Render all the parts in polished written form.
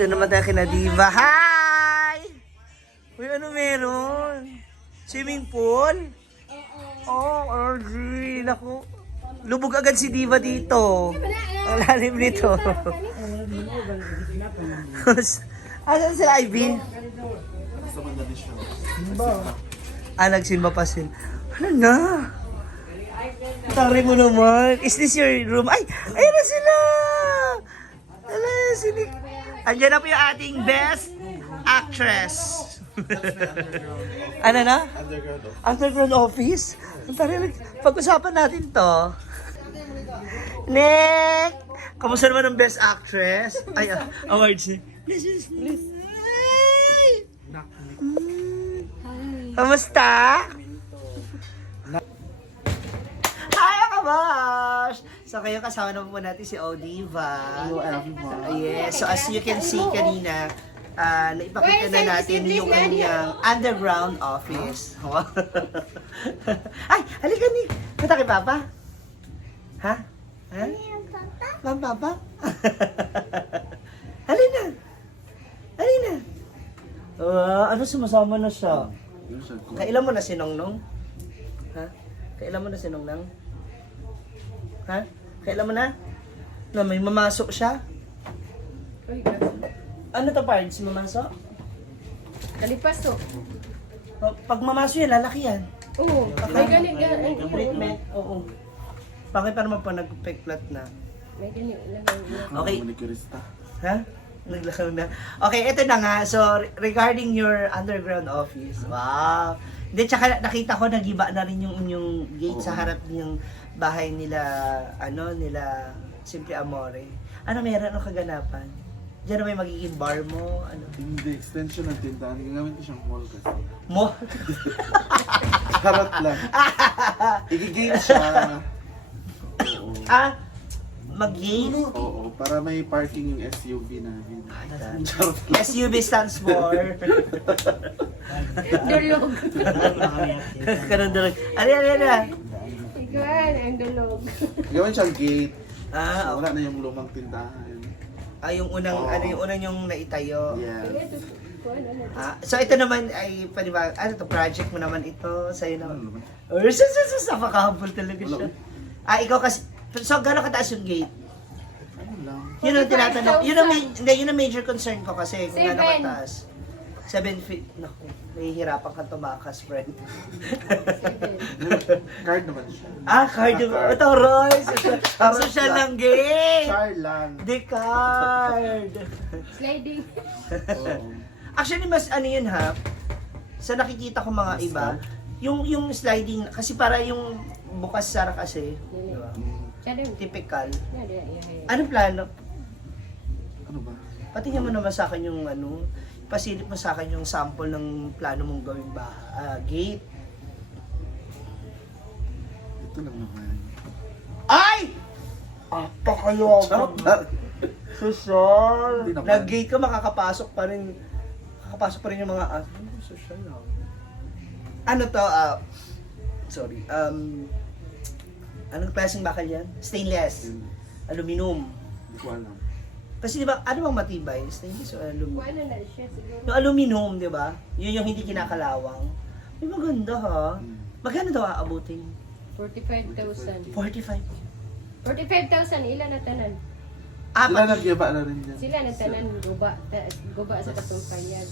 Dito naman tayo kina Diva. Hi! Uy, ano meron? Swimming pool? Oh, RG. Naku. Lubog agad si Diva dito. Ang lalim nito. Asan sila, Ivy? Nagsimba pa sila. Ano na? Tari mo naman. Is this your room? Ay! Ayun na sila! Ala, sila. Andiyan na po yung ating best actress. Ano na? Underground office. Ang tari, pag-usapan natin to. Nick! Kamusta naman ang best actress? Ay, awards niya. Please. Ay! Kamusta? Hi, Kabash! So, kayo kasama naman po natin si Odiva. Hello everyone. Yes, so as you can see kanina, naipakita na natin yung kanyang underground office. Ay, halika Nick! Punta kay Papa? Ha? Ha? Papa? Halina! Halina! Ano sumasama na siya? Kailan mo na si Nongnong? Ha? Kailan mo na si Nongnong? Ha? Kailan mo na? Na may mamasok siya? Ano to, Pards? Mamasok? Kalipaso. Pag mamasok yan, lalaki yan. Oo. May ganit Treatment, oo. Bakit pa naman po nag-peklat na? May ganit. Okay. Ha? Naglakaw na. Okay, ito na nga. So, regarding your underground office. Wow. Hindi, tsaka nakita ko nagiba na rin yung inyong gate sa harap ng bahay nila, nila Simple Amore. Ano meron ang kaganapan? Diyan na may magiging bar mo? Ano? Hindi, extension ng tindahan. Gagamit ko siyang mall kasi. Mo? Charot lang. Igigate siya. Oo. Mag-gate? Oo, para may parking yung SUV namin. Charot lang. SUV stands for... Dulog. Kanon dulog. Ano? Iguan, ang dulog. Gawin siyang gate. Ah, So, wala na yung lumang tindahan. yung unang, yung unang yung naitayo. Yeah. So ito naman ay, pwede ba, project mo naman ito, sa'yo naman. Ano naman? Or napakahabol talaga siya. Ikaw kasi, so gano'n kataas yung gate? Ano lang. Yun ang tinatanong, yun ang major concern ko kasi kung gano'n kataas. 7 feet, naku, nahihirapan kang tumakas, friend. Card naman siya. Card yung, ito Roy, social lang gate. Char lang. The card. Sliding. Oo. Actually, mas ano yun ha, sa nakikita ko mga iba, yung sliding, kasi para yung bukas sara kasi, di ba? Typical. Anong plano? Ano ba? Patingin mo naman sa akin yung pasilip mo sa akin yung sample ng plano mong gawing gate. Ito lang naman. Ay! Kayo. Charot lang. Social. Hindi naman. Nag-gate ka, makakapasok pa rin yung mga social lang. Ano to, sorry, anong klaseng bakal yan? Stainless. Aluminum. Hindi ko alam. Kasi di ba, ano bang matibay? Stainless o aluminum? Kuha na siya siguro. Yung aluminum, di ba? Yun yung hindi kinakalawang. Ay, maganda ha. Magkano daw aabutin? 45,000. 45. 45,000, ilan na tanan? Sila nagyaba na rin dyan. Sila na tanan, guba sa katumpayan.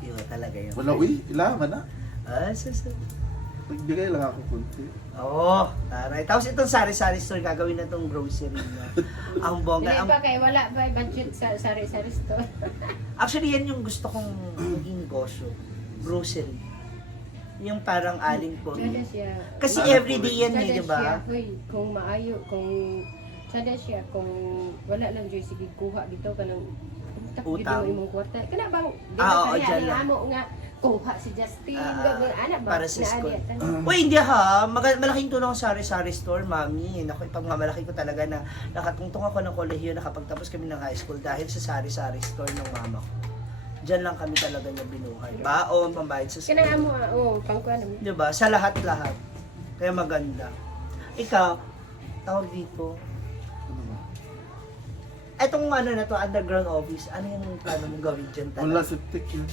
Yun talaga yun. Wala, uy, ilaman na. Nagbigay lang ako kunti. Oo, taray. Tapos itong sari-sari store, gagawin na itong grocery na. Ang bongga. Hindi pa kay wala ba budget sa sari-sari store. Actually, yan yung gusto kong maging negosyo. Grocery. Yung parang aling po. Sada siya. Kasi everyday yan Sada eh, di siya, ba? hoy, kung maayo, kung sada siya, kung wala lang Joy, sige kuha dito ka ng Utang. imong kwarta. Kana bang, di Oo, ba dyan kaya lang. amo nga, kuha si Justin, anak ba? para sa school. Naali, Uy, hindi ha. Malaking tulong sa sari-sari store, mami. Naku, ipagmamalaki ko talaga na nakatungtong ako ng kolehiyo nakapagtapos kami ng high school dahil sa sari-sari store ng mama ko. Diyan lang kami talaga niya binuhay. Baon, pambayad sa school. Kana amo, pangkuan mo. Diba? Sa lahat-lahat. Kaya maganda. Ikaw, tawag dito. Ano ba? Etong ano na to, underground office, ano yung plano mong gawin dyan Wala, talaga? septic yun.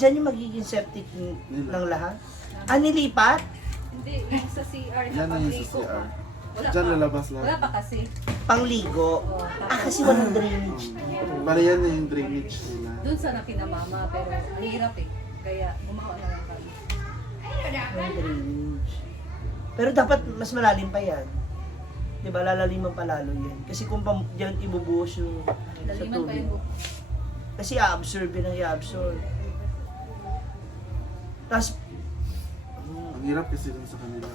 Dyan yung magiging septic ng lahat? Nilipat? Hindi, yung sa CR Yan na yung sa pagligo. CR. Wala Diyan pa. lalabas Wala lang. pa kasi. Pangligo? Kasi walang drainage. Para yan na yung drainage nila. Doon sana kinamama, pero ang hirap eh. Kaya gumawa na lang kami. Walang drainage. Pero dapat mas malalim pa yan. Diba, lalaliman pa lalo yan. Kasi kung dyan ibubuhos yung sa Laliman pa tubig. yung buko. Kasi i-absorb yun ang i-absorb. Tapos, Ang hirap kasi dun sa kanila.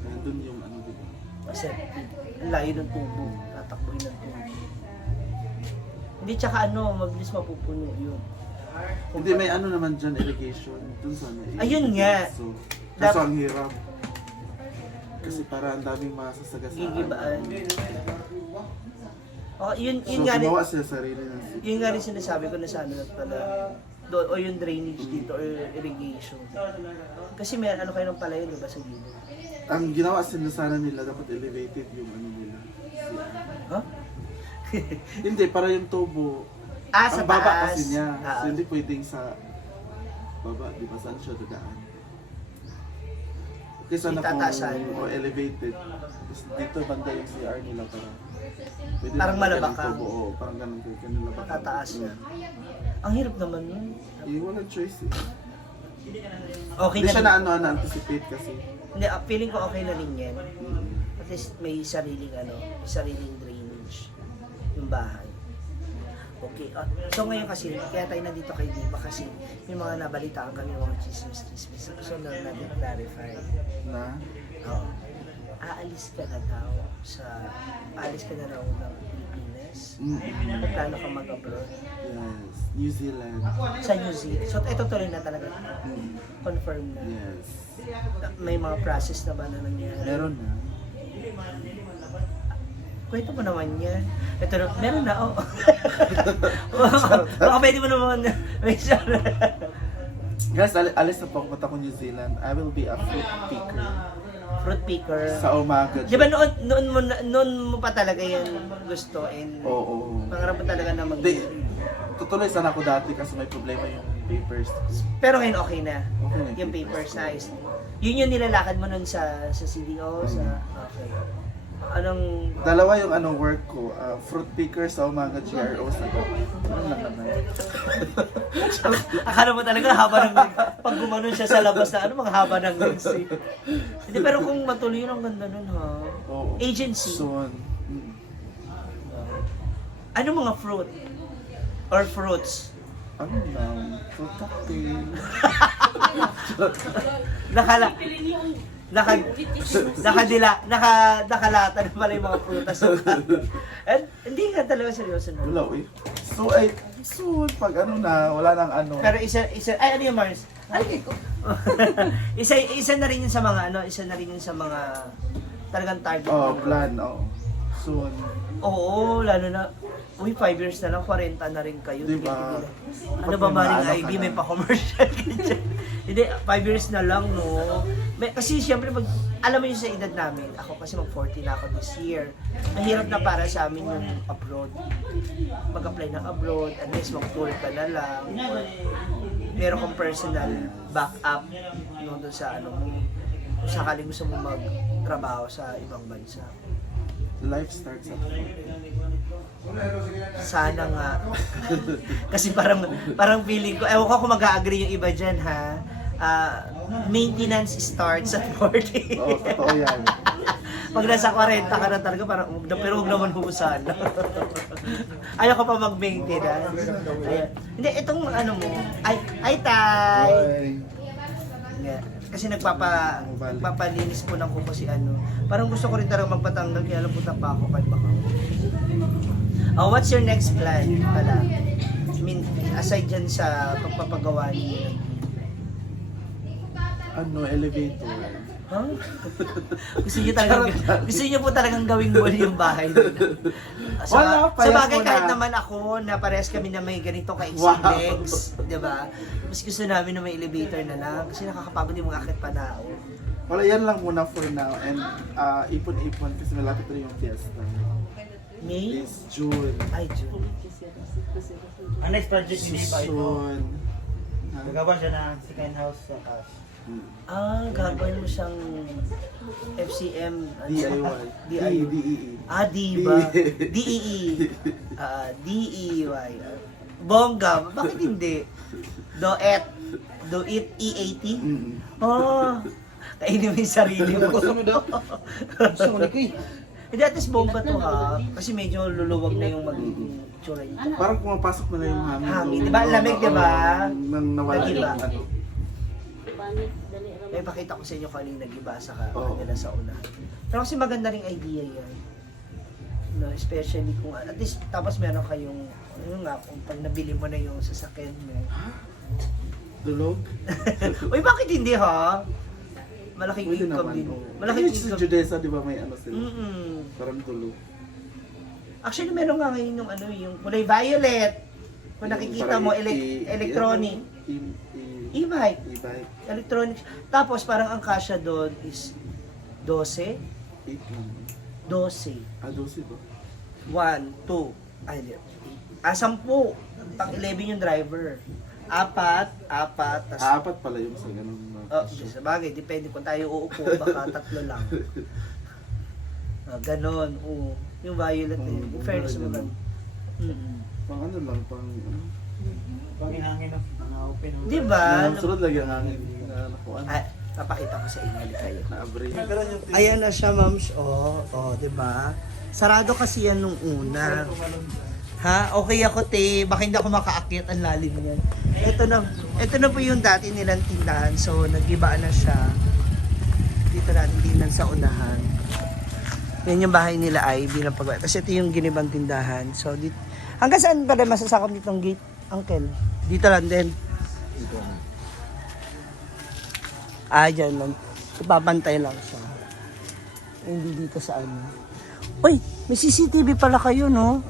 Kaya dun yung ano dito. kasi ang layo ng tubo. Tatakboy ng tubo. Hindi, tsaka mabilis mapupuno yun. Hindi, may ano naman dyan, irrigation. Dun sana. Ayun nga. So, kaso ang hirap. Kasi para ang daming masasagasaan. Gigibaan. Yun So, nga rin. gumawa sila sarili ng Yun nga rin sinasabi ko na sa ano na pala, doon, o yung drainage dito, or irrigation. Kasi may ano kayo ng palayo, di ba, sa gilid? Ang ginawa sila sana nila, dapat elevated yung ano nila. Huh? Hindi, para yung tubo. Sa ang baba taas. kasi niya. Ah. So, hindi pwedeng sa baba, di ba? Saan siya dadaan? Okay, sana Itataasan. kung elevated. Tapos dito banda yung CR nila para pwede Parang na malabakang. tubo. Oo, parang ganun kayo. Kanila ba? Tataas na. Ang hirap naman nun. Walang choice eh. Okay Hindi na siya rin. na-anticipate kasi. Hindi, feeling ko okay na rin yan. At least may sariling drainage yung bahay. Okay. So ngayon kasi, kaya tayo nandito kay Diva kasi may mga nabalitaan kami mga chismis. So na natin clarify. Na? Oo. Aalis ka na daw aalis ka na raw ng Pilipinas. May plano ka mag-abroad Yes. New Zealand. sa New Zealand. So ito tuloy na talaga. Confirm na. Yes. May mga process na ba na nangyari? Meron na. Kwento mo naman yan. Ito na, meron na, oh. Baka pwede mo naman, may sorry. Guys, alis na po ako. Punta ko New Zealand. I will be a fruit picker. Fruit picker. Sa umaga. Di ba noon mo pa talaga yan gusto and Oo. pangarap mo talaga na mag Hindi. Tutuloy sana ako dati kasi may problema yung papers. Pero ngayon okay na. Okay na Yung papers size. Yun yung nilalakad mo nun sa CDO, sa okay. Anong Dalawa yung work ko. Fruit picker sa umaga, GRO sa gabi. Ano lang naman. akala mo talaga haba ng pag gumanon siya sa labas na mga haba ng legs eh. Hindi, pero kung matuloy yun, ang ganda nun ha. Oo. Agency. Soon. Ano mga fruit? Or fruits? Ano lang? Fruit cocktail. Nakalata na pala yung mga prutas. And hindi ka talaga seryoso na. Wala eh. So, soon. Pag wala nang Pero isa, ano yung Mars? isa na rin yun sa mga talagang target. Oh, mo. plan. Oh. Soon. Oo, lalo na, 5 years na lang, 40 na rin kayo. Diba? Ano ba Maring Ivy, may pa-commercial ka dyan. Hindi, 5 years na lang, no? Kasi siyempre, alam mo yung sa edad namin, ako kasi mag-40 na ako this year. Mahirap na para sa amin yung abroad. Mag-apply ng abroad, at least mag-tour ka na lang. Meron kang personal backup, no, doon sa kung sakaling gusto mo magtrabaho sa ibang bansa. Life starts at home. Sana nga. Kasi parang feeling ko, ewan ko kung mag-agree yung iba dyan ha. Maintenance starts at 40. Oo, totoo yan. Pag nasa 40 ka na talaga, parang, pero huwag naman husan. Ayaw ko pa mag-maintenance. Ayan. Hindi, itong mo, ay tay! Bye. Yeah. Kasi nagpapalinis po ng kuko si Parang gusto ko rin talaga magpatanggal, kaya lang punta pa ako kay baka. What's your next plan pala? I mean, aside dyan sa pagpapagawa niyo. Elevator. Huh? Gusto niyo po talagang gawing mall yung bahay doon. Wala, Sa payat bagay mo kahit na. naman ako na parehas kami na may ganito ka Wow. legs, 'di ba? Mas gusto namin na may elevator na lang kasi nakakapagod yung mga akit panao. Wala, yan lang muna for now. And ipon-ipon kasi malapit na yung fiesta. May? is June. Ay, June. Ang next project ni Nipa ito. June. Gagawa siya ng second house sa house. Ah, gagawin mo siyang FCM. DIY. DIY. DEE. Ah, diba? DEE. DEY. Bongga. Bakit hindi? Do-et. Do-it E80? Oh. Kainin mo yung sarili mo. Gusto mo daw? Gusto mo ni Kuy. Hindi, at least bomba to ha. Kasi medyo luluwag na yung magiging tsura niya. Parang pumapasok na lang yung hangin. Hangin, di ba? Lamig, di ba? Nang nawala Nagiba. yung ano. May pakita ko sa inyo kung ano yung nag-iba sa Oo. kanila sa una. Pero kasi maganda ring idea yan. No, especially kung, at least, tapos meron kayong, ano nga, kung pag nabili mo na yung sasakyan mo. Dulog? Uy, bakit hindi ha? Malaking Pwede income naman. din. Malaking Malaking sa income. Judesa, di ba may ano sila? Parang dulog. Actually, meron nga ngayon yung ano, yung kulay violet. Kung nakikita mo, electronic. E-bike. E-bike. Electronics. Tapos parang ang kasya doon is 12. 8 lang. 12. 12 ba? 1, 2. Ay, hindi. 10. Pang 11 yung driver. 4. Tas, Apat pala yung sa ganun. oh, sa bagay, depende kung tayo uupo, baka 3 lang. Ganon. Oo. Yung violet eh. In fairness mo gan. Pang ano lang, pang... Pangihangin na. Mga open. Di ba? Sunod lagi ang hangin. Na nakuha. Ay, papakita ko sa inyo. Halika kayo. Na-abre. Ayan na siya, ma'ams. Di ba? Sarado kasi yan nung una. Ha? Okay ako, te. Baka hindi ako makaakyat. Ang lalim yan. Ito na po yung dati nilang tindahan. So, nag-iba na siya. Dito natin tingnan sa unahan. Yan yung bahay nila ay bilang pag... Kasi ito yung ginibang tindahan. So, dito... Hanggang saan ba rin masasakop nitong gate, Uncle? Dito lang din. Dyan lang. Ipapantay lang siya. Hindi dito sa ano. Uy, may CCTV pala kayo, no?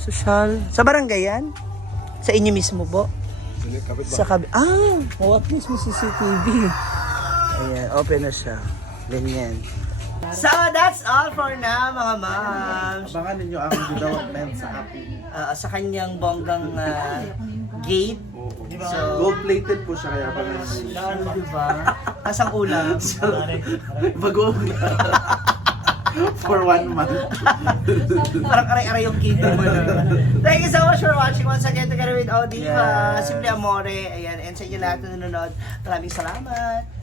Social. Sa barangay yan? Sa inyo mismo po? Sa at least may CCTV. Ayan, open na siya. Ganyan. So, that's all for now, mga moms. Abangan ninyo ang development sa Happy. Sa kanyang bonggang gate. Oo. So, Gold-plated po siya kaya abangan ninyo. diba? Kasang ulam. Bago for 1 month. Parang aray-aray yung gate mo na. Thank you so much for watching once again together with Odiva. Yes. Simple Amore. Ayan, and sa inyo lahat na nanonood. Maraming salamat.